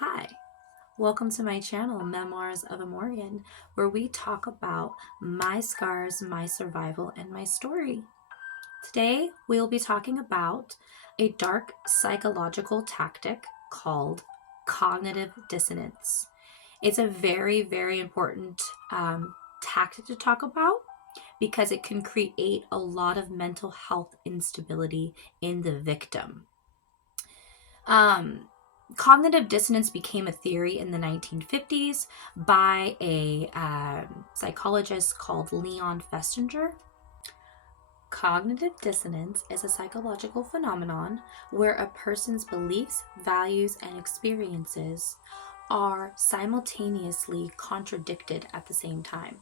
Hi, welcome to my channel, Memoirs of a Morgan, where we talk about my scars, my survival, and my story. Today, we'll be talking about a dark psychological tactic called cognitive dissonance. It's a very, very important tactic to talk about because it can create a lot of mental health instability in the victim. Cognitive dissonance became a theory in the 1950s by a psychologist called Leon Festinger. Cognitive dissonance is a psychological phenomenon where a person's beliefs, values, and experiences are simultaneously contradicted at the same time.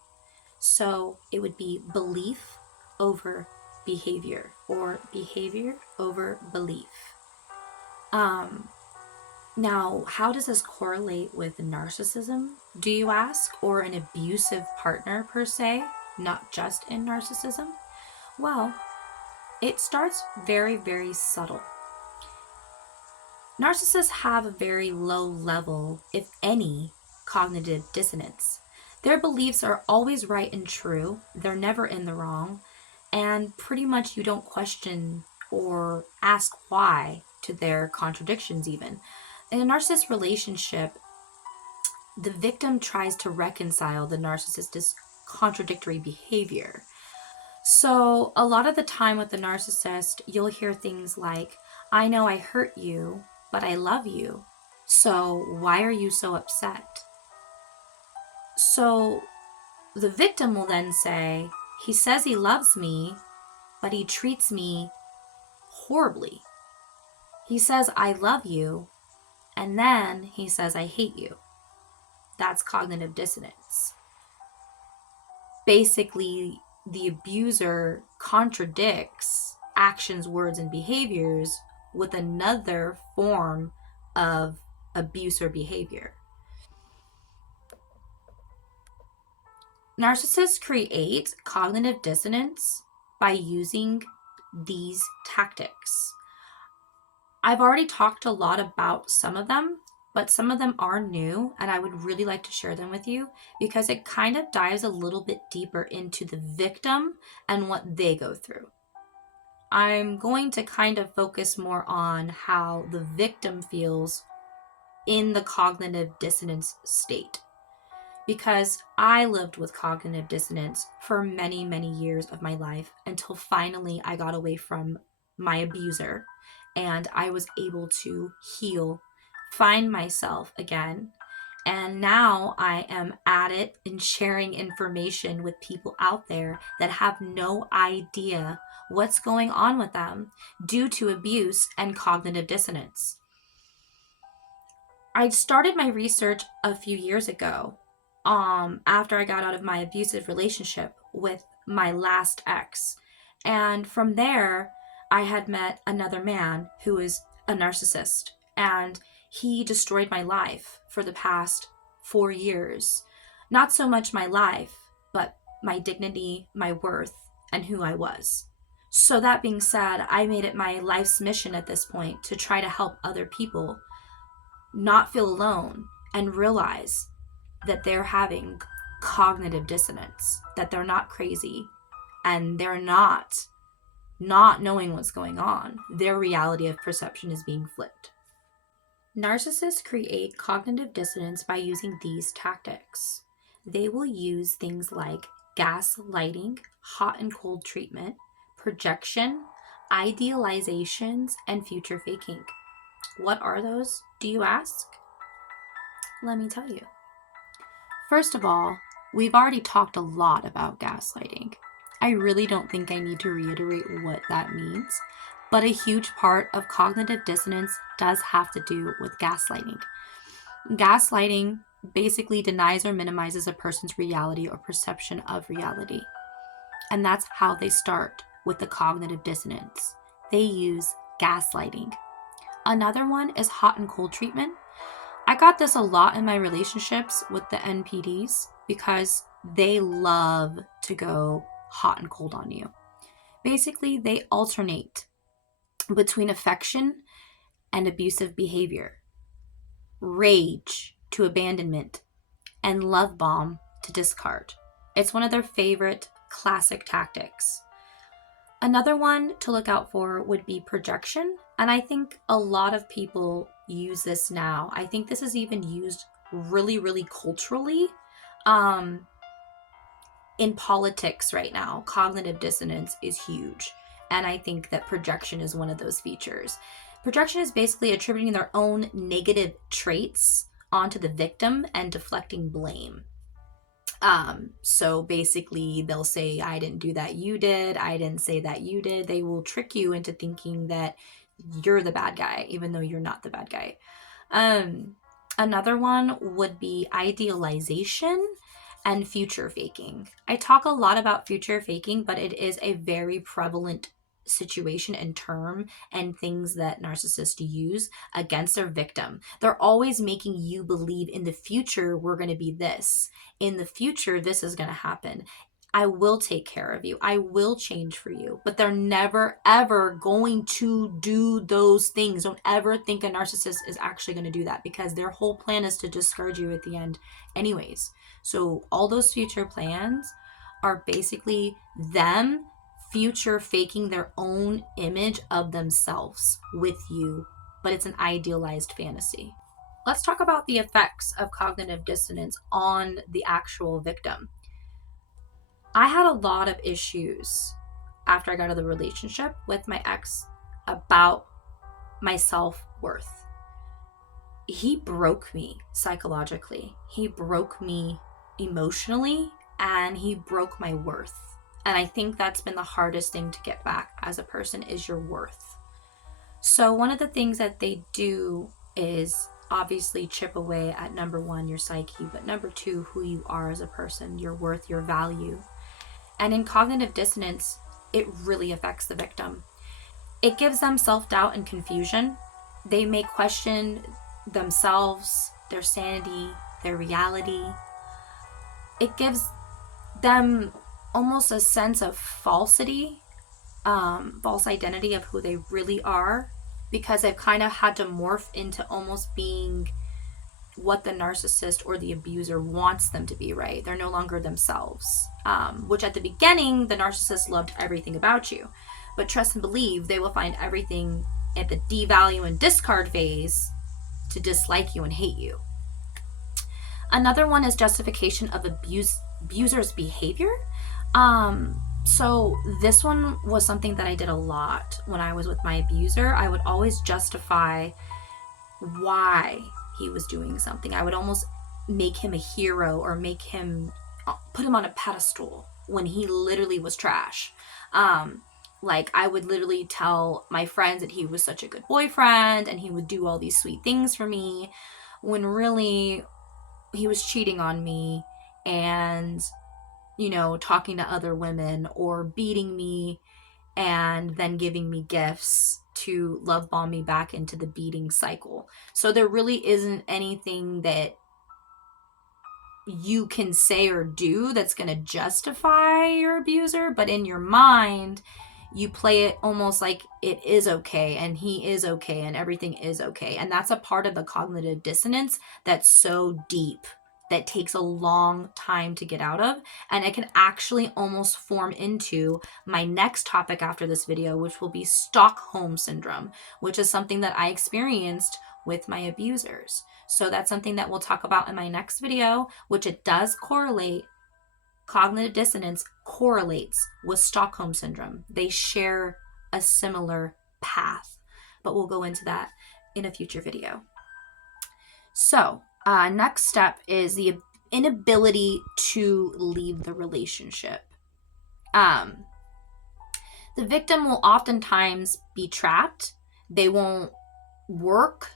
So it would be belief over behavior or behavior over belief. Now, how does this correlate with narcissism, do you ask, or an abusive partner per se, not just in narcissism? Well, it starts very, very subtle. Narcissists have a very low level, if any, cognitive dissonance. Their beliefs are always right and true, they're never in the wrong, and pretty much you don't question or ask why to their contradictions even. In a narcissist relationship, the victim tries to reconcile the narcissist's contradictory behavior. So, a lot of the time with the narcissist, you'll hear things like, I know I hurt you, but I love you. So, why are you so upset? So, the victim will then say, he says he loves me, but he treats me horribly. He says, I love you, and then he says, I hate you. That's cognitive dissonance. Basically, the abuser contradicts actions, words, and behaviors with another form of abuse or behavior. Narcissists create cognitive dissonance by using these tactics. I've already talked a lot about some of them, but some of them are new, and I would really like to share them with you because it kind of dives a little bit deeper into the victim and what they go through. I'm going to kind of focus more on how the victim feels in the cognitive dissonance state, because I lived with cognitive dissonance for many, many years of my life until finally I got away from my abuser and I was able to heal, find myself again. And now I am at it and sharing information with people out there that have no idea what's going on with them due to abuse and cognitive dissonance. I started my research a few years ago, after I got out of my abusive relationship with my last ex. And from there, I had met another man who is a narcissist, and he destroyed my life for the past 4 years. Not so much my life, but my dignity, my worth, and who I was. So, that being said, I made it my life's mission at this point to try to help other people not feel alone and realize that they're having cognitive dissonance, that they're not crazy, and they're not knowing what's going on. Their reality of perception is being flipped. Narcissists create cognitive dissonance by using these tactics. They will use things like gaslighting, hot and cold treatment, projection, idealizations, and future faking. What are those, do you ask? Let me tell you. First of all, we've already talked a lot about gaslighting. I really don't think I need to reiterate what that means, but a huge part of cognitive dissonance does have to do with gaslighting. Gaslighting basically denies or minimizes a person's reality or perception of reality. And that's how they start with the cognitive dissonance. They use gaslighting. Another one is hot and cold treatment. I got this a lot in my relationships with the NPDs because they love to go hot and cold on you. Basically, they alternate between affection and abusive behavior. rage to abandonment, and love bomb to discard. It's one of their favorite classic tactics. Another one to look out for would be projection. And I think a lot of people use this now. I think this is even used really, really culturally. In politics right now, cognitive dissonance is huge. And I think that projection is one of those features. Projection is basically attributing their own negative traits onto the victim and deflecting blame. So basically they'll say, I didn't do that, you did. I didn't say that, you did. They will trick you into thinking that you're the bad guy, even though you're not the bad guy. Another one would be idealization and future faking. I talk a lot about future faking, but it is a very prevalent situation and term and things that narcissists use against their victim. They're always making you believe in the future we're going to be this. In the future this is going to happen. I will take care of you. I will change for you. But they're never ever going to do those things. Don't ever think a narcissist is actually going to do that, because their whole plan is to discard you at the end anyways. So all those future plans are basically them future faking their own image of themselves with you, but it's an idealized fantasy. Let's talk about the effects of cognitive dissonance on the actual victim. I had a lot of issues after I got out of the relationship with my ex about my self-worth. He broke me psychologically. He broke me emotionally, and he broke my worth. And I think that's been the hardest thing to get back as a person, is your worth. So one of the things that they do is obviously chip away at number one, your psyche, but number two, who you are as a person, your worth, your value. And in cognitive dissonance, it really affects the victim. It gives them self-doubt and confusion. They may question themselves, their sanity, their reality. It gives them almost a sense of falsity, false identity of who they really are, because they've kind of had to morph into almost being what the narcissist or the abuser wants them to be, right? They're no longer themselves, which at the beginning, the narcissist loved everything about you. But trust and believe, they will find everything at the devalue and discard phase to dislike you and hate you. Another one is justification of abuser's behavior. So this one was something that I did a lot when I was with my abuser. I would always justify why he was doing something. I would almost make him a hero or put him on a pedestal when he literally was trash. Like I would literally tell my friends that he was such a good boyfriend and he would do all these sweet things for me, when really he was cheating on me and, talking to other women or beating me and then giving me gifts to love bomb me back into the beating cycle. So there really isn't anything that you can say or do that's going to justify your abuser, but in your mind, you play it almost like it is okay and he is okay and everything is okay. And that's a part of the cognitive dissonance that's so deep, that takes a long time to get out of. And it can actually almost form into my next topic after this video, which will be Stockholm Syndrome, which is something that I experienced with my abusers. So that's something that we'll talk about in my next video, which it does correlate. Cognitive dissonance correlates with Stockholm Syndrome. They share a similar path, but we'll go into that in a future video. So next step is the inability to leave the relationship. The victim will oftentimes be trapped. They won't work.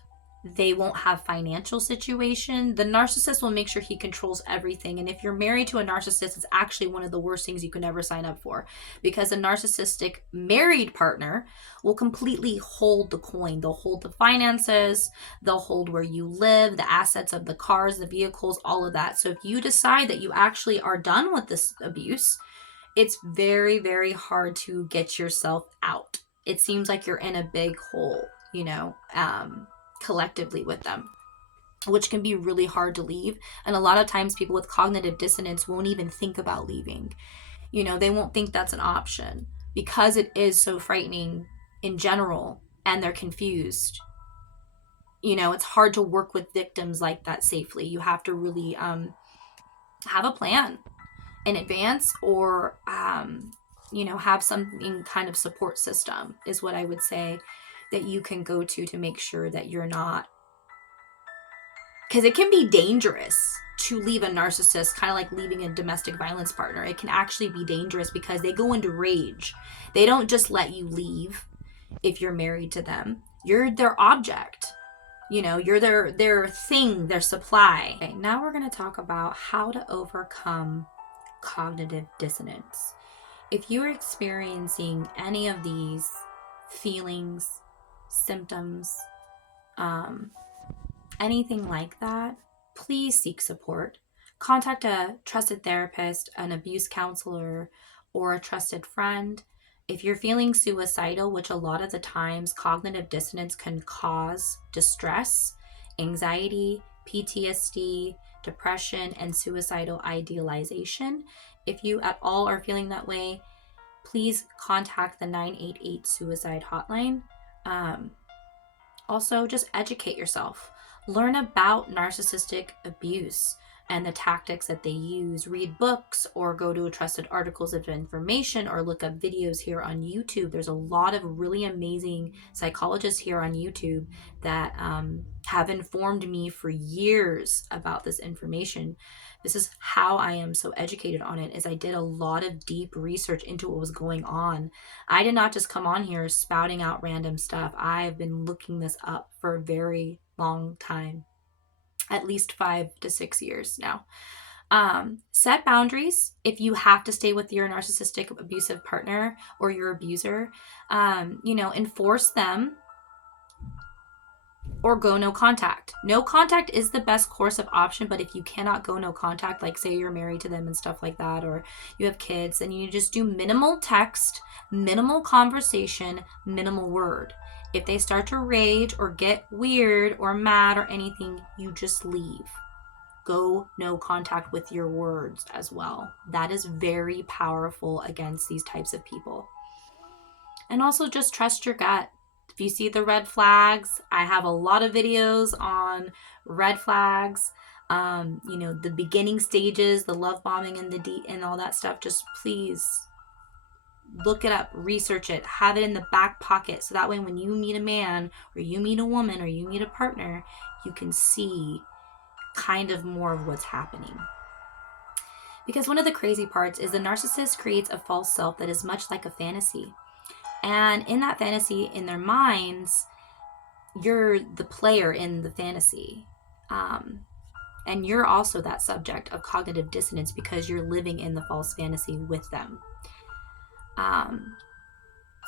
They won't have financial situation. The narcissist will make sure he controls everything. And if you're married to a narcissist, it's actually one of the worst things you can ever sign up for, because a narcissistic married partner will completely hold the coin. They'll hold the finances, they'll hold where you live, the assets of the cars, the vehicles, all of that. So if you decide that you actually are done with this abuse, it's very, very hard to get yourself out. It seems like you're in a big hole, collectively with them. which can be really hard to leave. And a lot of times people with cognitive dissonance won't even think about leaving. You know, they won't think that's an option because it is so frightening in general, and they're confused. You know, it's hard to work with victims like that safely. You have to really have a plan in advance, or you know, have something kind of support system is what I would say that you can go to make sure that you're not, because it can be dangerous to leave a narcissist, kind of like leaving a domestic violence partner. It can actually be dangerous because they go into rage. They don't just let you leave if you're married to them. You're their object. You know, you're their thing, their supply. Okay, now we're going to talk about how to overcome cognitive dissonance. If you're experiencing any of these feelings, symptoms, anything like that, please seek support. Contact a trusted therapist, an abuse counselor, or a trusted friend. If you're feeling suicidal, which a lot of the times cognitive dissonance can cause distress, anxiety, PTSD, depression, and suicidal idealization. If you at all are feeling that way, please contact the 988 suicide hotline. Also, just educate yourself. Learn about narcissistic abuse and the tactics that they use. Read books or go to trusted articles of information or look up videos here on YouTube. There's a lot of really amazing psychologists here on YouTube that have informed me for years about this information. This is how I am so educated on it, is I did a lot of deep research into what was going on. I did not just come on here spouting out random stuff. I've been looking this up for a very long time. At least 5 to 6 years now. Set boundaries if you have to stay with your narcissistic abusive partner or your abuser. You know, enforce them or go no contact. No contact is the best course of option, but if you cannot go no contact, like say you're married to them and stuff like that, or you have kids, then you just do minimal text, minimal conversation, minimal word. If they start to rage or get weird or mad or anything, you just leave. Go no contact with your words as well. That is very powerful against these types of people. And also just trust your gut. If you see the red flags, I have a lot of videos on red flags, you know, the beginning stages, the love bombing and all that stuff. Just please look it up, research it, have it in the back pocket, so that way when you meet a man or you meet a woman or you meet a partner, you can see kind of more of what's happening. Because one of the crazy parts is the narcissist creates a false self that is much like a fantasy. And in that fantasy, in their minds, you're the player in the fantasy. And you're also that subject of cognitive dissonance because you're living in the false fantasy with them.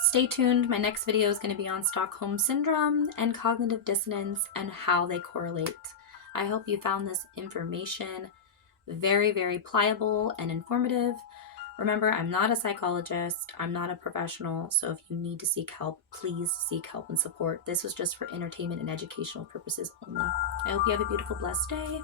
Stay tuned. My next video is going to be on Stockholm Syndrome and cognitive dissonance and how they correlate. I hope you found this information very, very pliable and informative. Remember, I'm not a psychologist. I'm not a professional. So if you need to seek help, please seek help and support. This was just for entertainment and educational purposes only. I hope you have a beautiful, blessed day.